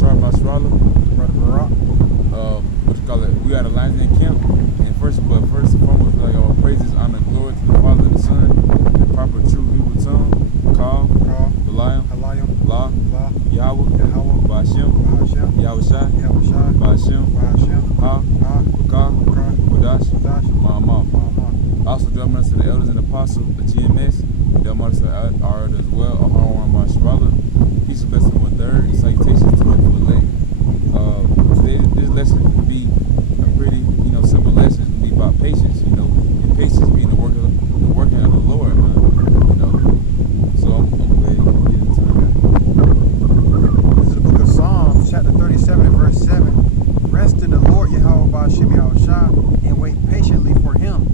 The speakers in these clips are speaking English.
Bashar Basrala. Brother Barack. We got a Lions Den camp. And first and foremost, like all praises, honor, glory to the Father and the Son, the proper true Hebrew tongue, Call, the Lion, La, Yahweh, Ba'Shem, Yahweh Shai, Ba'Shem, Ha, Bakar, Wadash, Ma'amah. Also, dwell to the elders and apostles, the GMS, dwell to our elders as well, Aharon Basrala. Peace and blessing one third, and salutations to the elect. Today, this lesson will be a pretty, simple lesson. It's going to be about patience, and patience being the working of the Lord, man, So I'm glad to get into it. This is the book of Psalms, chapter 37 and verse 7. Rest in the Lord, Yahweh Ba'Shem Yahushua, and wait patiently for him.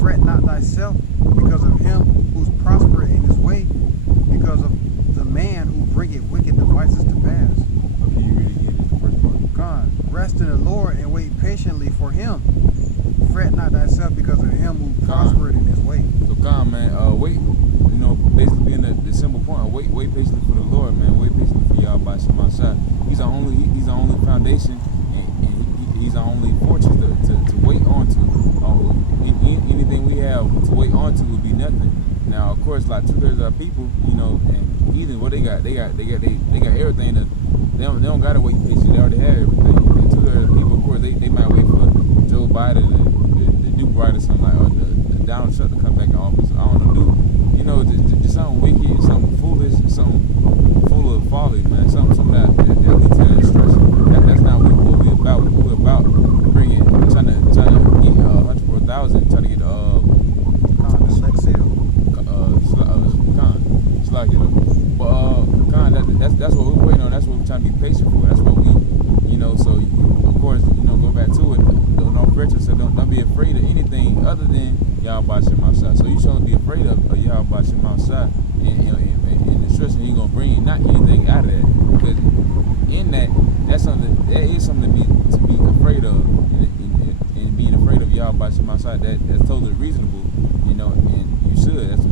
Fret not thyself because of him who's prosperous in his way, because of the man who bringeth wicked devices to pass. Okay, you read again the first part. Con, rest in the Lord and wait patiently for him. Fret not thyself because of him who prospered in his way. So calm, man. Wait, basically being the simple point. Wait patiently for the Lord, man. Wait patiently for Yahweh Ba'Shem Yahushua. He's our only foundation, and he's our only fortress to wait on to. Anything we have to wait on to would be nothing. Now, of course, like 2/3 of our people, and heathen, what they got everything. They don't gotta wait patiently. They already have everything. And 2/3 of the people, of course, they might wait for Joe Biden to do right or something like, or the Donald Trump to come back in office. I don't know, just something wicked, something foolish, something full of folly, man. Something that leads to destruction. That's not what we're about. We're about trying to get 104,000, trying to get that's what we're waiting on. That's what we're trying to be patient for. That's what we, so of course, go back to it. Don't fret yourself. Don't be afraid of anything other than Yahweh Ba'Shem Yahushua. So you shouldn't be afraid of Yahweh Ba'Shem Yahushua and the destruction He's gonna bring, not anything out of that. Because in that is something to be afraid of, and being afraid of Yahweh Ba'Shem Yahushua. That's totally reasonable, and you should. That's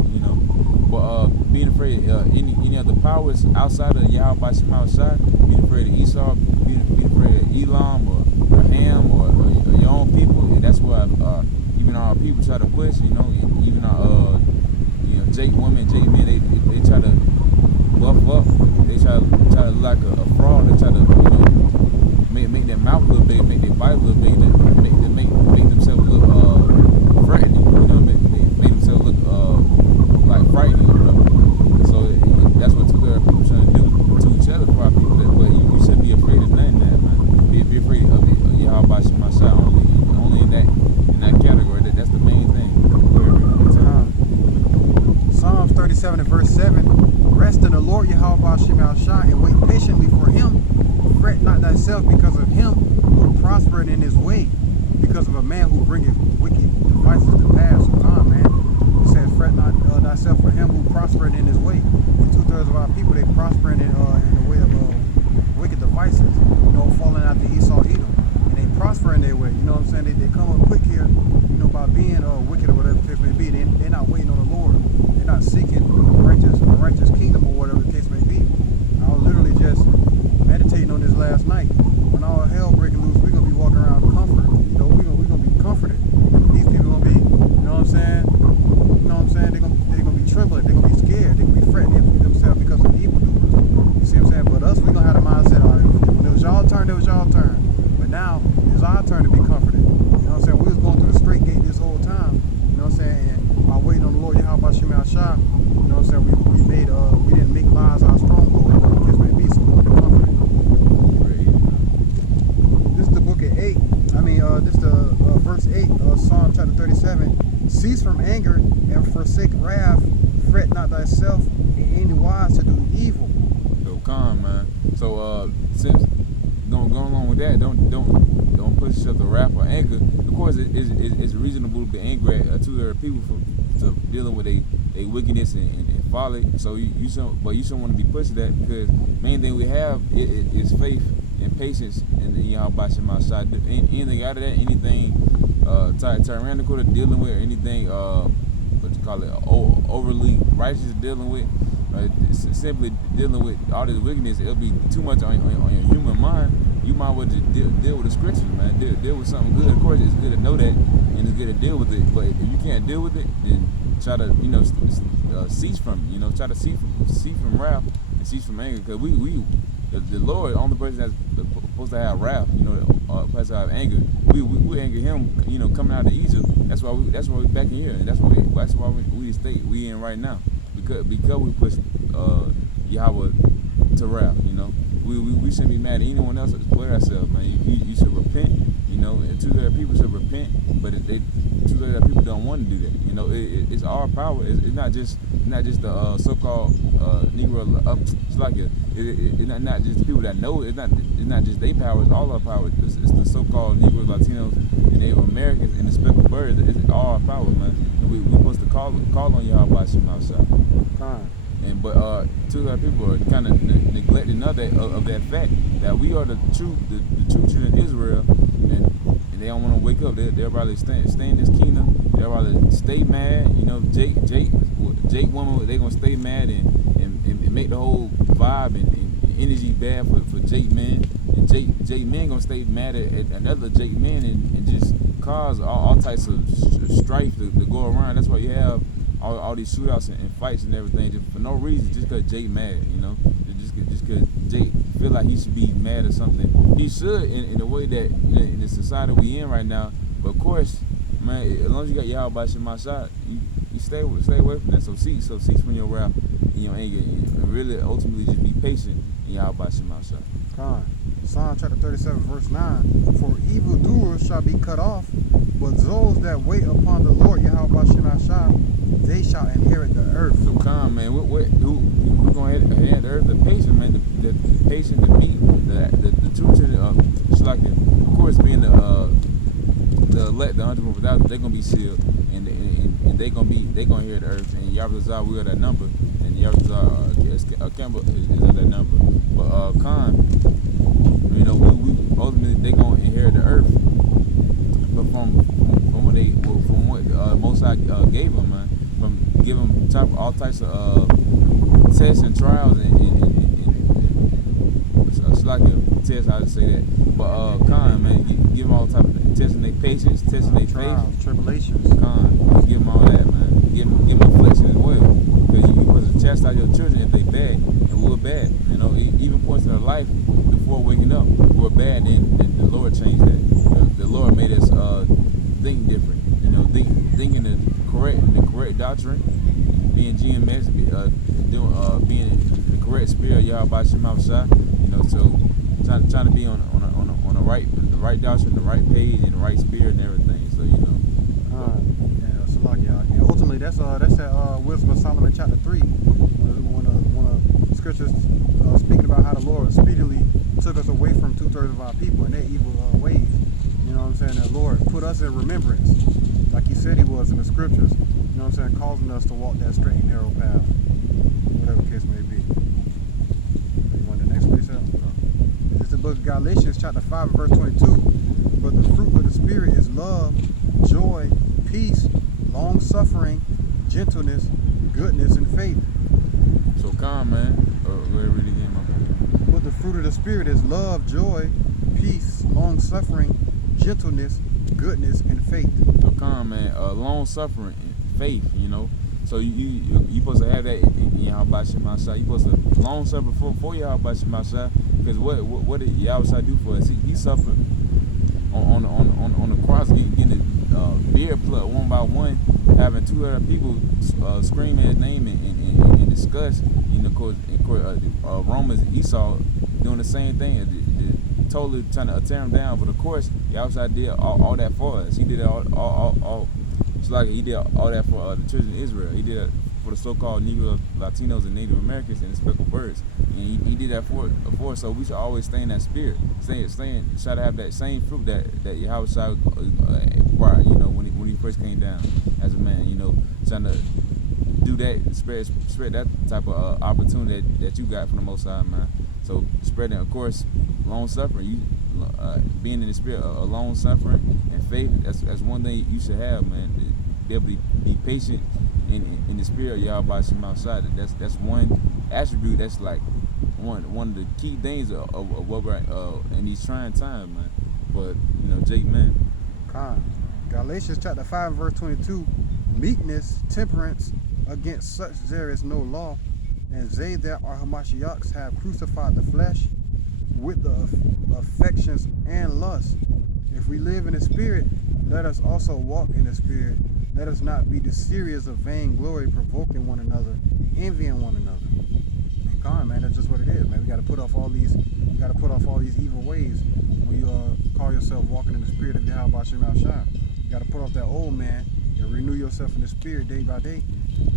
But being afraid of any other powers outside of Yahweh Ba'Shem Yahushua, being afraid of Esau, being afraid of Elam or Ham or your own people, and that's why even our people try to push, even our Jake women, Jake men, they try to buff up, they try to look like a fraud, they try to make their mouth a little big, make their bite a little big, make themselves look threatening, make themselves look like frightening, So that's what two people trying to do to each other for our people. But you shouldn't be afraid of none of that, man. Be afraid of Yahweh Ba'Shem Yahushua only in that category. That's the main thing. Psalms 37 and verse 7. Rest in the Lord Yahweh Ba'Shem Yahushua and wait patiently for him. Fret not thyself because of him who prospered in his way, because of a man who bringeth wicked devices to pass. So come, man. It says, fret not thyself for him who prospered in his way. And 2/3 of our people, they prospering in the way of wicked devices, falling out the Esau Edom. And they prosper in their way, what I'm saying? They come up quick here, by being wicked or whatever the case may be. They're not waiting on the Lord. They're not seeking a righteous kingdom or whatever the case may be. I was literally just meditating on this last night. When all hell breaking loose, we're going to be walking around comfort. We're going to be comforted. These people going to be, what I'm saying? They're going to be trembling. They're going to be scared. They're going to be fretting themselves because of evildoers. You see what I'm saying? But us, we're going to have the mindset, when it was y'all turn, it was y'all turn. But now, it's our turn to be comforted. You know what I'm saying? We was going through the straight gate this whole time. You know what I'm saying? And by waiting on the Lord, Yahweh Ba'Shem Yahushua, you know what I'm saying? We didn't make lies our stronghold, whatever the case may be, so we're going to be comforted. This is the book of 8. This is the verse 8 of Psalm chapter 37. Cease from anger and forsake wrath. Fret not thyself in any wise to do evil. So calm, man. So since going along with that, don't push yourself to wrath or anger. Of course, it's reasonable to be angry at 2/3 of people for dealing with a wickedness and folly. So you shouldn't want to be pushing that, because main thing we have is faith and patience in Yahweh Ba'Shem Yahushua. Anything out of that, anything tyrannical to dealing with, or anything overly righteous dealing with, It's simply dealing with all this wickedness, it'll be too much on your human mind. You might as well just deal with the scriptures, man. Deal with something good. Of course, it's good to know that, and it's good to deal with it. But if you can't deal with it, then try to, cease from it. Try to cease from wrath and cease from anger. Because the Lord, only person that's supposed to have wrath, supposed to have anger. We anger Him, coming out of Egypt. That's why we back in here, and that's why we stay we in right now. Because we push Yahweh to wrath. We shouldn't be mad at anyone else but ourselves, man. You should repent, and two-thirds people should repent, but two-thirds people don't want to do that. It's our power. It's not just the so-called Negro. It's like it's not just the people that know it. It's not just their power. It's all our power. It's the so-called Negroes, Latinos, and Native Americans, and the speckled birds. It's all our power, man. And we supposed to call on Yahweh Hashem outside. But two other people are kind of neglecting of that fact that we are the true children of Israel, and they don't want to wake up. They'll probably stay in this kingdom. They'll probably stay mad. Jake woman, they gonna stay mad and make the whole vibe and energy bad for Jake men, and Jake men gonna stay mad at another Jake men and just cause all types of strife to go around. That's why you have all these shootouts and fights and everything just for no reason, just because Jake mad, just because Jake feel like he should be mad or something. He should in a way that in the society we in right now. But of course, man, as long as you got Yahweh Shema shot, you stay away from that. So cease from your wrath and your anger, and really ultimately just be patient in Yahweh Shema shot. Psalm chapter 37 verse 9. For evildoers shall be cut off, but those that wait upon the Lord Yahweh Shema shah, they shall inherit the earth. So man, who gonna inherit the earth? The patient, man, the patient, the meek, the true children of Shalaka. Of course, being the elect, the 100 without, they're gonna be sealed, and they gonna inherit the earth. And Yahweh we are that number, and Yahweh Campbell is that number. But we ultimately they gonna inherit the earth. But from what Most High gave them, man. From giving them all types of tests and trials and it's like a test, I would say that. But man, give them all types of testing their patience, testing their faith, tribulations. Give them all that, man. Give them affliction as well, because you supposed to chastise your children if they bad, and we're bad. Even points in their life before waking up, we're bad, and the Lord changed that. The Lord made us think different. Thinking the correct doctrine, being GMS, being in the correct spirit of Yahweh Shema Shah. So trying to be on the right doctrine, the right page, and the right spirit and everything. So so like and ultimately that's that Wisdom of Solomon chapter 3, when the scriptures speaking about how the Lord speedily took us away from 2/3 of our people and their evil ways. You know what I'm saying? The Lord put us in remembrance, like He said He was in the scriptures. You know what I'm saying? Causing us to walk that straight and narrow path, whatever the case may be. You want the next precept? It's the book of Galatians chapter 5 verse 22. But the fruit of the Spirit is love, joy, peace, long suffering, gentleness, goodness, and faith. So man. Read it again, man. But the fruit of the Spirit is love, joy, peace, long suffering, gentleness, goodness, and faith. So man, long suffering, faith. So you supposed to have that in Yahweh Shema Shah. You supposed to long suffer for Yahweh Shema Shah, because what did Yahweh Shah do for us? He suffered on the cross, getting the beard plucked one by one, having 200 people scream His name and discuss. Of course, Romans, Esau doing the same thing, totally trying to tear him down. But of course, Yahweh did all that for us. He did all. It's like He did all that for the children of Israel. He did it for the so-called Negro, Latinos, and Native Americans, and the speckled birds. And he did that for us. So we should always stay in that spirit. Try to have that same fruit that Yahweh brought. When he first came down as a man. Trying to do that, spread that type of opportunity that you got from the Most High, man. So spreading, of course, long suffering. Being in the spirit of long suffering and faith. That's one thing you should have, man. Be able to be patient in the spirit of Yahweh Shem outside. That's one attribute. That's like one of the key things of what we're in these trying times, man. But Jake, man. Galatians chapter 5 and verse 22, meekness, temperance, against such there is no law, and they that are Hamashiachs have crucified the flesh with the affections and lusts. If we live in the spirit, let us also walk in the spirit. Let us not be the serious of vainglory, provoking one another, envying one another. And man, that's just what it is, man. We got to put off all these evil ways when you call yourself walking in the spirit of Yahweh Shem Shai. You got to put off that old man and renew yourself in the spirit day by day,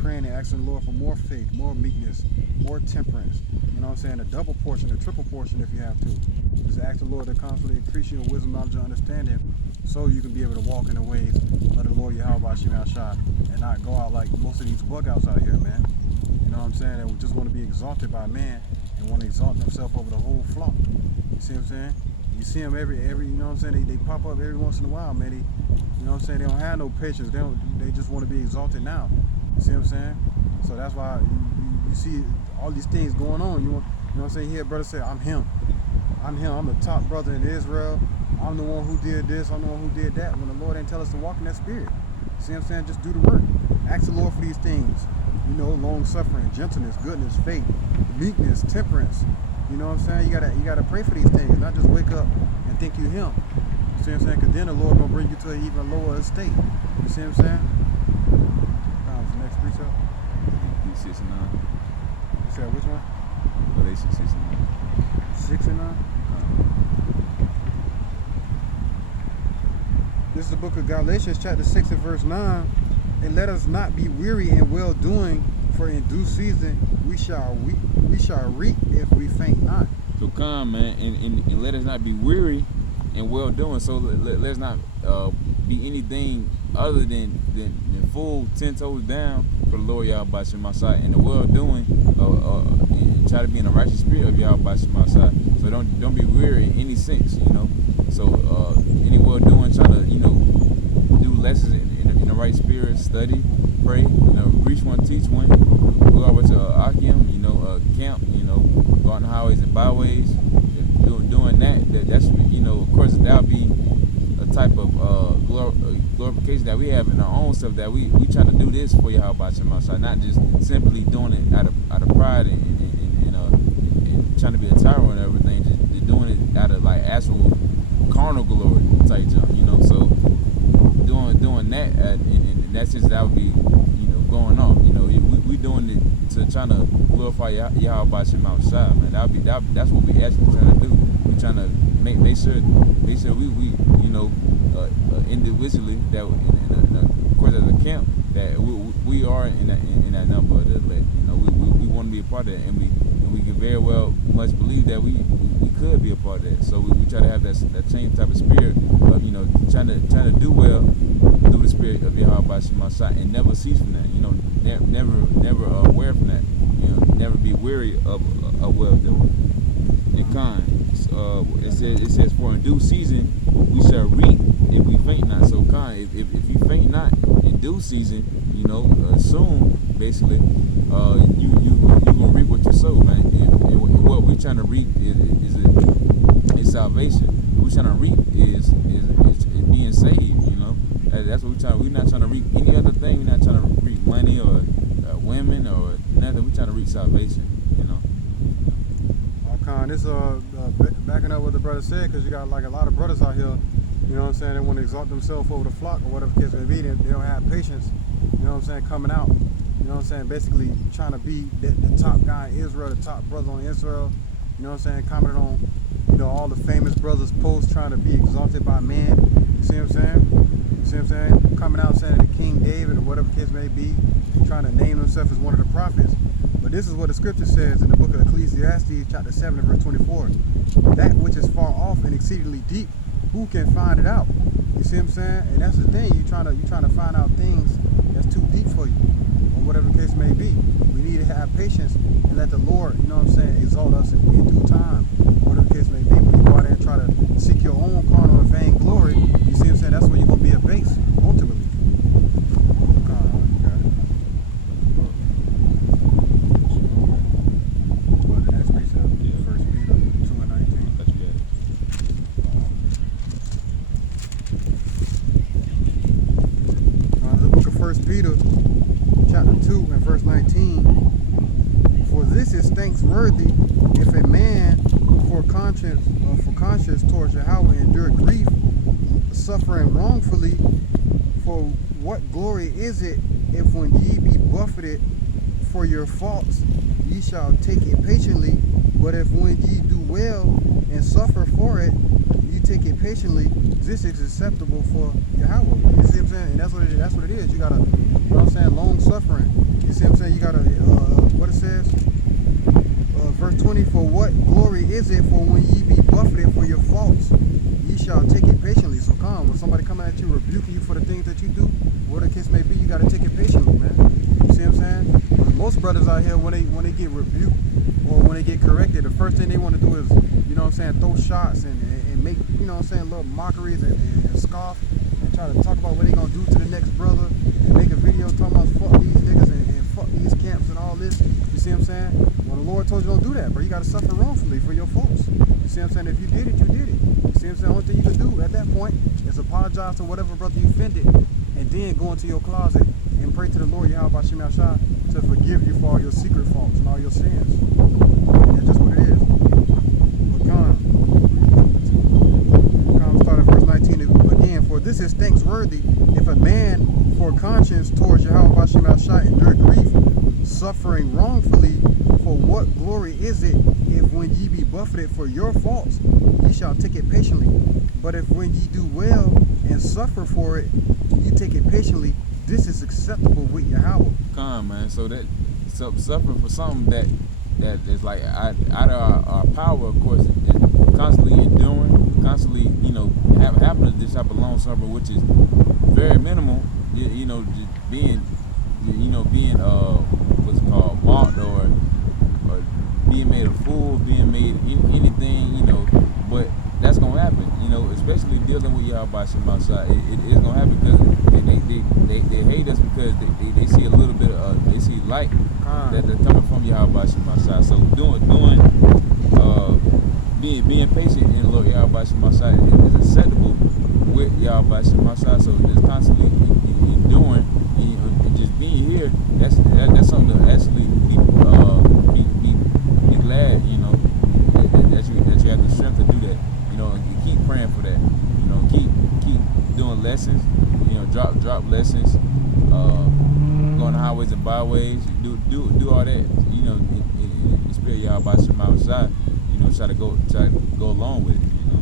praying and asking the Lord for more faith, more meekness, more temperance. You know what I'm saying? A double portion, a triple portion if you have to. Just ask the Lord to constantly increase your wisdom, knowledge, and understanding so you can be able to walk in the ways of the Lord Yahweh Shem Shai and not go out like most of these bug outs out here, man. You know what I'm saying? They just want to be exalted by man and want to exalt themselves over the whole flock. You see what I'm saying? You see them every you know what I'm saying? They pop up every once in a while, man. You know what I'm saying? They don't have no patience. They just want to be exalted now. You see what I'm saying? So that's why you see all these things going on. You know what I'm saying? Here, brother say, I'm him. I'm the top brother in Israel. I'm the one who did this. I'm the one who did that. When the Lord didn't tell us to walk in that spirit. You see what I'm saying? Just do the work. Ask the Lord for these things. Long suffering, gentleness, goodness, faith, meekness, temperance. You know what I'm saying? You gotta pray for these things, not just wake up and think you him. You see what I'm saying? Because then the Lord gonna bring you to an even lower estate. You see what I'm saying? The next precept. 6 and 9. You said which one? Galatians 6 and 9. 6 and 9. This is the book of Galatians, chapter 6 and verse 9. And let us not be weary in well doing, for in due season we shall reap if we faint not. So come, man, and let us not be weary in well doing. So let's not be anything other than full 10 toes down for the Lord Yahweh Shem Shai and the well doing. And try to be in the righteous spirit of Yahweh Shem Shai. So don't be weary in any sense, So any well doing, trying to do lessons in the right spirit, study, pray, preach one, teach one, go out with Akim, camp, go on the highways and byways, doing that's of course that'll be a type of glorification that we have in our own stuff, that we try to do this for Yahweh Shem Shai, not just simply doing it out of pride and trying to be a tyrant and everything, just doing it out of like actual carnal glory type jump, so doing that in that sense, that would be going off. We doing it to trying to glorify Yahweh Shem Shai, man. That's what we actually trying to do. We trying to make sure we individually that of course as a camp that we are in that number that we want to be a part of that, and we can very well much believe that we could be a part of that. So we try to have that same type of spirit of trying to do well through the spirit of Yahweh Shem Shai and never cease from that. Never aware from that. Never be weary of well doing. And kind. It says for in due season we shall reap if we faint not. So kind, if you faint not in due season, soon basically, you gonna reap what you sow, man. And what we're trying to reap is salvation. What we're trying to reap is being saved. That's what we're trying. We're not trying to reap any other thing. We're not trying to reap money or women or nothing. We're trying to reap salvation. This backing up what the brother said, because you got like a lot of brothers out here, they want to exalt themselves over the flock or whatever the case may be. They don't have patience, coming out, basically trying to be the top guy in Israel, the top brother on Israel, commenting on, all the famous brothers posts, trying to be exalted by man. You see what I'm saying? Coming out saying that King David or whatever the case may be, trying to name himself as one of the prophets. But this is what the scripture says in the book of Ecclesiastes, chapter 7, verse 24. That which is far off and exceedingly deep, who can find it out? You see what I'm saying? And that's the thing. You're trying to find out things that's too deep for you, or whatever the case may be. We need to have patience and let the Lord, exalt us in due time, whatever the case may be. When you go out there and try to seek your own carnal and vain glory, you see what I'm saying? That's where you're going to be a base, ultimately. Peter chapter 2 and verse 19. For this is thanksworthy if a man for conscience towards Yahweh endure grief, suffering wrongfully. For what glory is it if when ye be buffeted for your faults, ye shall take it patiently? But if when ye do well and suffer for it, you take it patiently, this is acceptable for Yahweh. You see what I'm saying? And that's what it is. That's what it is. You gotta, you know what I'm saying, long suffering. You see what I'm saying? You gotta, what it says? Verse 20, for what glory is it for when ye be buffeted for your faults, ye shall take it patiently. So come, when somebody come at you, rebuking you for the things that you do, whatever the case may be, you gotta take it patiently, man. You see what I'm saying? Most brothers out here, when they get rebuked or when they get corrected, the first thing they want to do is, you know what I'm saying, throw shots and make, you know what I'm saying, little mockeries and scoff and try to talk about what they gonna do to the next brother and make a video talking about fuck these niggas and fuck these camps and all this. You see what I'm saying? Well, the Lord told you don't do that, bro. You gotta suffer wrongfully for your faults. You see what I'm saying? If you did it, you did it. You see what I'm saying? The only thing you can do at that point is apologize to whatever brother you offended and then go into your closet and pray to the Lord Yahweh Shem Yahshua to forgive you for all your secret faults and all your sins. And that's just what it is. But come start at verse 19 again. For this is thanksworthy if a man for conscience towards Yahweh Shem Yahshua endure grief, suffering wrongfully. For what glory is it if when ye be buffeted for your faults, ye shall take it patiently? But if when ye do well and suffer for it, you take it patiently, this is acceptable with Yahweh. Come, man. So that suffering for something that is like out of our power, of course, is constantly enduring, constantly, you know, having this type of long suffering, which is very minimal. You know, just being what's it called, mocked or being made a fool, being made anything, you know. But that's gonna happen, you know, especially dealing with Yahweh Shem outside. It is gonna happen because they hate us because they see a little bit of they see light that they're coming from Yahweh Shem outside. So being patient in the Lord Yahweh Shem outside is acceptable with Yahweh Shem outside. So it's constantly enduring and just being here. That's something to actually be glad, you know, that you have the strength to do that, you know, and keep praying for that, you know, keep doing lessons, you know, drop lessons, going to highways and byways, do all that, you know, in the spirit of Yahweh Shem outside, you know, try to go along with it, you know.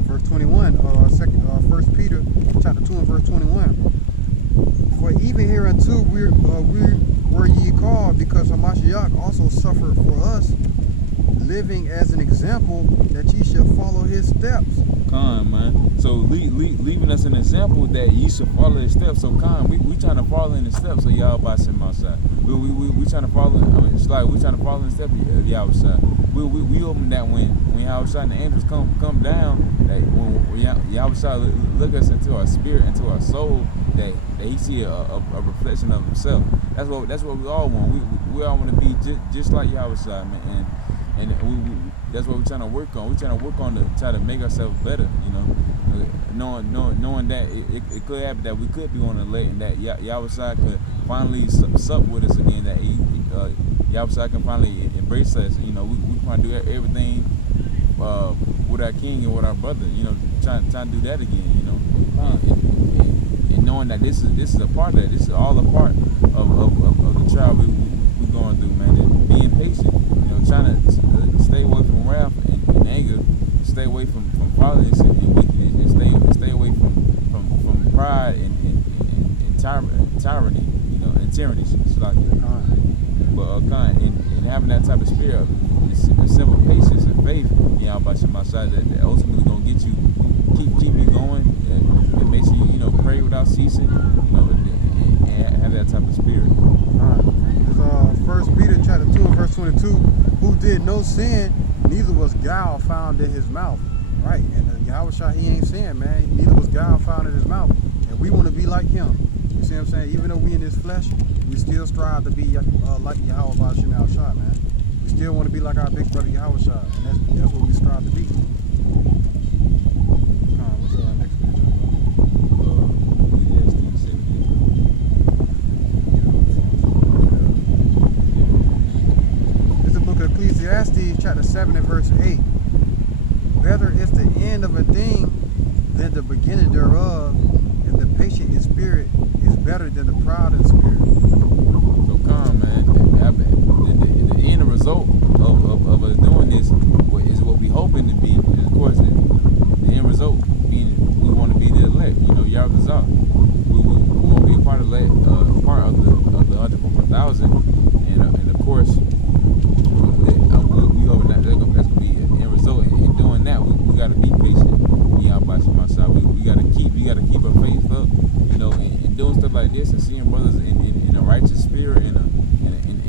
Verse 21, 1 Peter chapter 2 and verse 21. For even hereunto were ye called, because Hamashiach also suffered for us, living as an example that ye shall follow his steps. Come, man. So leaving us an example that ye should follow his steps. So come, we trying to follow in the steps of Yahweh Shem outside. We trying to follow. I mean, it's like we trying to follow in the steps of Yahweh side. We open that when Yahweh side and the angels come down. That when Yahweh side look us into our spirit, into our soul, that he see a reflection of himself. That's what we all want. We all want to be just like Yahweh side, man. And that's what we're trying to work on. We're trying to work on to try to make ourselves better, you know. Knowing that it could happen that we could be on the late and that Yahweh side could finally sup with us again. That Yahweh side can finally embrace us. You know, we want to do everything with our king and with our brother. You know, trying to do that again. You know, and knowing that this is a part of that. This is all a part of the trial we going through, man. And being patient. You know, trying to stay away from wrath and anger. Stay away from violence and wickedness, and stay away from pride and tyranny, you know, and tyranny. But and having that type of spirit, a simple patience and faith, you know, by my side, that ultimately gonna get you, keep you going, and make sure you know pray without ceasing, you know, and have that type of spirit. First Peter chapter 2 and verse 22, who did no sin, neither was guile found in his mouth. Right, and Yahweh Shah, he ain't sin, man. Neither was guile found in his mouth. And we want to be like him. You see what I'm saying? Even though we in this flesh, we still strive to be like Yahweh Shah, man. We still want to be like our big brother Yahweh Shah. And that's what we strive to be. What's our next picture? Ecclesiastes chapter 7 and verse 8. Better is the end of a thing than the beginning thereof, and the patient in spirit is better than the proud in spirit. So come, man. The end result of us doing this is what we hoping to be. And of course, the end result being we want to be the elect. You know, Yahweh. We won't be a part of the 144,000, and of course, we hoping that that's gonna be an end result. In doing that, we gotta be patient. We gotta keep our faith up. You know, in doing stuff like this and seeing brothers in a righteous spirit, in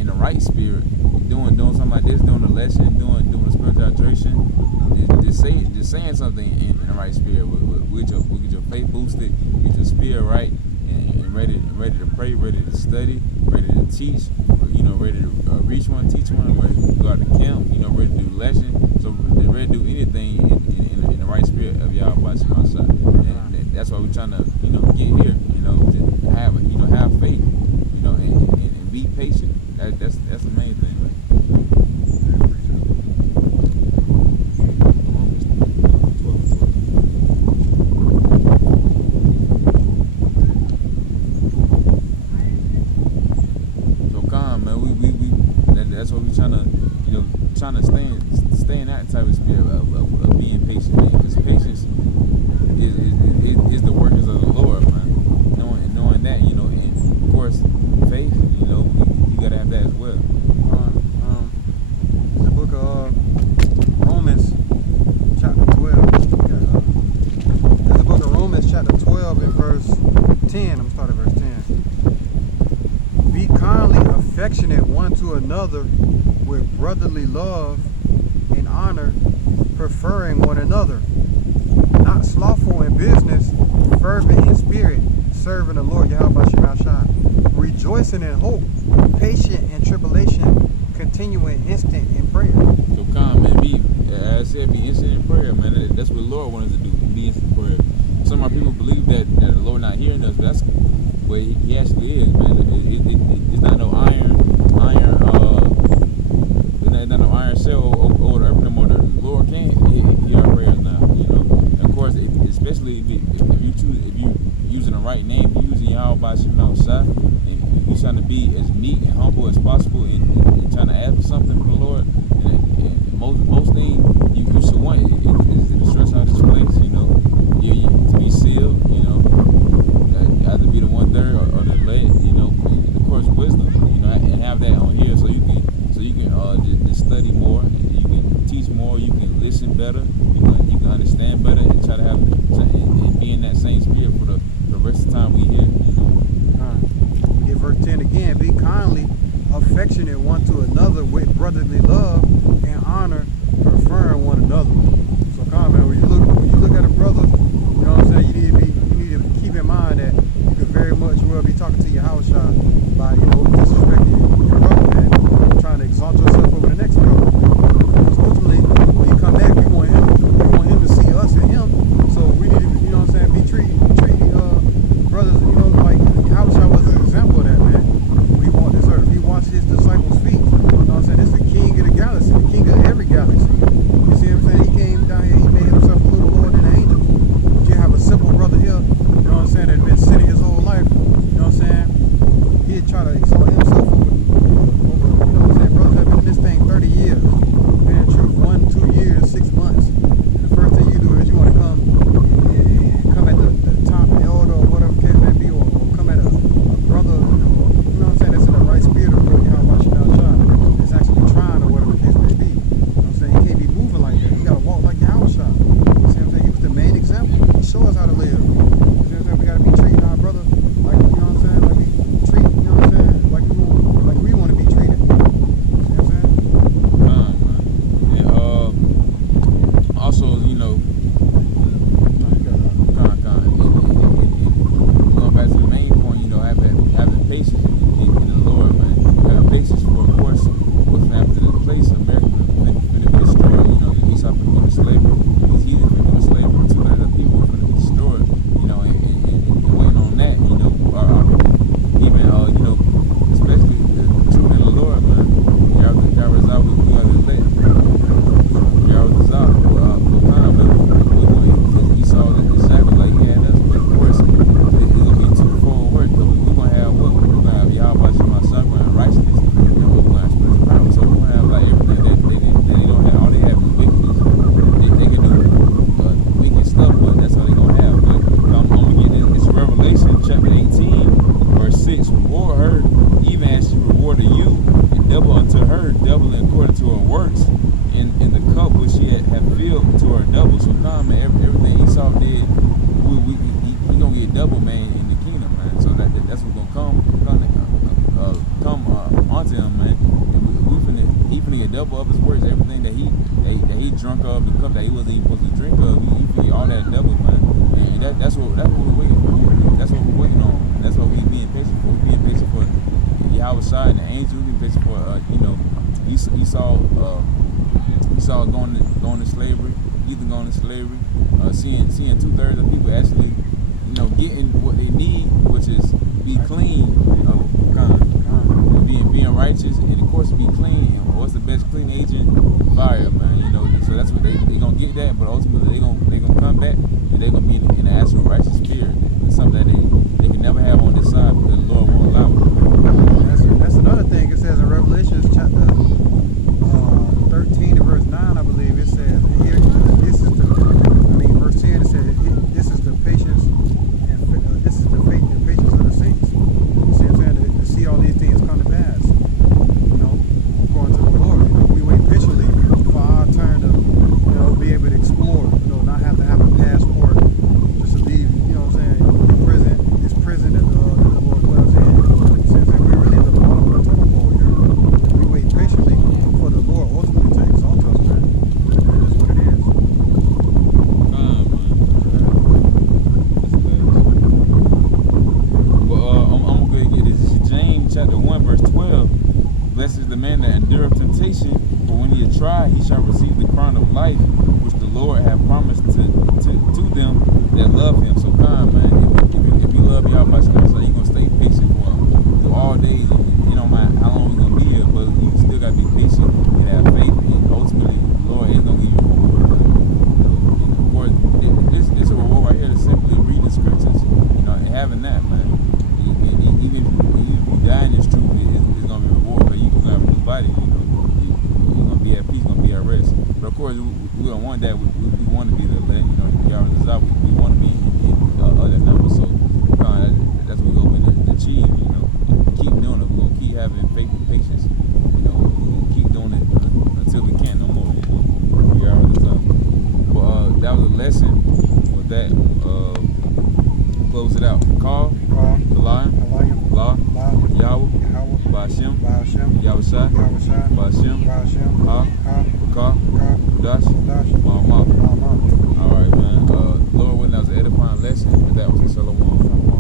a right spirit, doing something like this, doing a lesson, doing a spiritual hydration, just saying something in the right spirit. We'll get your faith boosted, get your spirit right, and ready to pray, ready to study, ready to teach, you know, ready to reach one, teach one, ready to go out to camp, you know, ready to do lesson. So they're ready to do anything in the right spirit of Yahweh Shemashah. And that's why we're trying to, you know, get here, you know, to have faith, you know, and be patient. That's the main thing. That's what we're trying to stay in that type of spirit of being patient, man. Because patience is the workers of the Lord, man. Knowing that, you know, and of course faith, you know, you gotta have that as well. The book of Romans, chapter 12. There's the book of Romans, chapter 12, and verse 10. I'm gonna start at verse 10. Be kindly affectionate one to another with brotherly love and honor, preferring one another. Not slothful in business, fervent in spirit, serving the Lord Yahweh Shemashah, rejoicing in hope, patient in tribulation, continuing instant in prayer. So come, man, as I said, be instant in prayer, man. That's what the Lord wants us to do, be instant in prayer. Some of our people believe that the Lord not hearing us, but that's where he actually is, man. It's not no iron cell over the earth no more. The Lord can't hear our prayers now, you know. And of course, especially if you using the right name, if you using Yahweh Shemashah, and you're trying to be as meek and humble as possible, and trying to ask for something from the Lord. And most things you should want is to stress out this place, you know. To be sealed, you know. Either be the 1/3 or the leg, you know. And of course, wisdom, you know, and have that on here so you can just study more, you can teach more, you can listen better, you can understand better, and try to have and be in that same spirit for the rest of the time we here, you know. We get verse 10 again. Be kindly affectionate one to another with brotherly love and honor, preferring one another. So come, man, when you look at a brother, you know what I'm saying, you need to keep in mind that you could very much well be talking to your house by, you know, disrespecting your brother, man, trying to exalt yourself over the next brother. Because ultimately, when you come back, we want him to see us and him. So we need to, you know what I'm saying, be treating brothers, you know, like Yahushua was an example of that, man. When he walked this earth, he washed his disciples' feet. You know what I'm saying? This is the king of the galaxy, the king of every galaxy. which she had filled to her double. So come, man, everything Esau did, he gonna get double, man, in the kingdom, man. So that's what's gonna come onto him, man. And he finna get double up his words. Everything that he drunk of, the cup that he wasn't even supposed to drink of, he finna get all that double, man. And that's what we're waiting. That's what we're waiting on. That's what we being patient for. We being patient for Yahweh Shai and the angels. We being patient for Esau going to slavery, Ethan going to slavery, seeing 2/3 of people actually, getting what they need, which is be clean, being righteous, and of course be clean. And what's the best clean agent? Fire, man. So that's what they gonna get that, but ultimately they gonna come back and they gonna be in the actual righteous spirit. It's something that they can never have on this side because the Lord won't allow it. That's another thing. It says in Revelation chapter 13 and verse 9, I believe it says here. Verse 10. It says this is the patience and this is the faith and patience of the saints. You see what I'm saying? To see all these things come to pass. According to the Lord. We wait patiently for our turn to be able to explore. Not have to have a passport just to leave. This prison that the Lord put us in. Since we're really the bottom of the totem pole here, and we wait patiently for the Lord ultimately to exalt us, man. And that's what it is. I'm gonna go get this. This is James chapter 1 verse 12. Blessed is the man that endureth temptation, for when he is tried, he shall receive the crown of life, which the Lord hath promised to them that love him. So come, man, if you love y'all by Shem, so you gonna stay patient for him through all days. And you don't mind how long we gonna be here, but you still gotta be patient and have faith, and ultimately the Lord is gonna give you a reward. And of course, this a reward right here to simply read the scriptures, and having that, man. Even if you die in this truth, it's gonna be a reward, because you're gonna have a new body. You're gonna be at peace, gonna be at rest. But of course, we don't want that. We want to be the elect. Y'all result. We want to be in other numbers. So that's what we're hoping to achieve. Keep doing it. We're gonna keep having faith and patience. We're gonna keep doing it until we can't no more. Y'all result. But that was a lesson. With that, close it out. Call, the lion, law, Yahweh, Ba'ashem, Yahweh Shai, Ba'ashem, Ha, Rakah, Dash, Ma'amah. Alright, man. Lord, when that was an edifying lesson, but that was a Shalom.